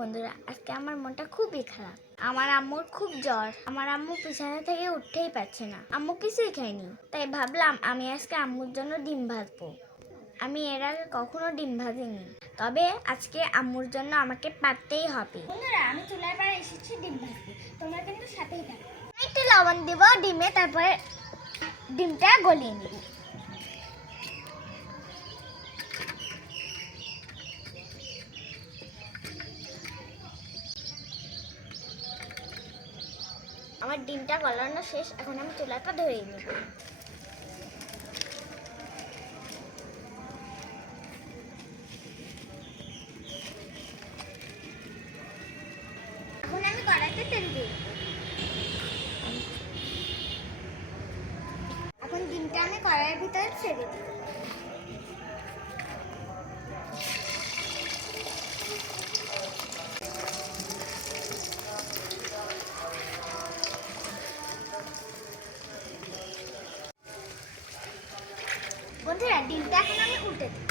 বন্ধুরা, আজকে আমার মনটা খুবই খারাপ। আমার আম্মুর খুব জ্বর। আমার আম্মু বিছানা থেকে উঠতেই পারছে না। আম্মু কিছুই খায়নি, তাই ভাবলাম আমি আজকে আম্মুর জন্য ডিম ভাজবো। আমি এর আগে কখনো ডিম ভাজিনি, তবে আজকে আম্মুর জন্য আমাকে পারতেই হবে। বন্ধুরা, আমি চুলার পাড়ে এসেছি ডিম ভাজতে, তোমরা কিন্তু সাথেই থাকো। একটু লবণ দিব ডিমে, তারপরে ডিমটা গলিয়ে নিব। আমার ডিমটা গলানো শেষ, এখন আমি চুলাটা ধরিয়ে নেব। এখন আমি কড়াইতে তেল দিয়ে দেব। এখন ডিমটা আমি কড়াইয়ের ভিতরে ছেড়ে দিই। বন্ধুরা, ডিমটা এখন আমি উল্টে দিই।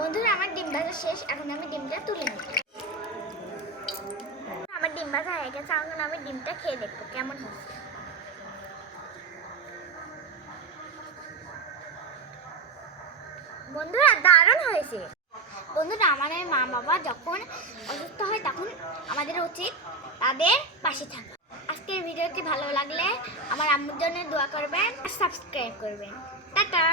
বন্ধুরা, আমার ডিম ভাজা শেষ, এখন আমি ডিমটা তুলে নিই। আমার ডিম ভাজা হয়ে গেছে, এখন আমি ডিমটা খেয়ে দেখবো কেমন হয়েছে। বন্ধুরা, দারুণ হয়েছে। বন্ধুরা, আমাদের মা বাবা যখন অসুস্থ হয় তখন আমাদের উচিত তাদের পাশে থাকা। আজকের ভিডিওটি ভালো লাগলে আমার আম্মুর জন্য দোয়া করবেন আর সাবস্ক্রাইব করবেন। টাটা।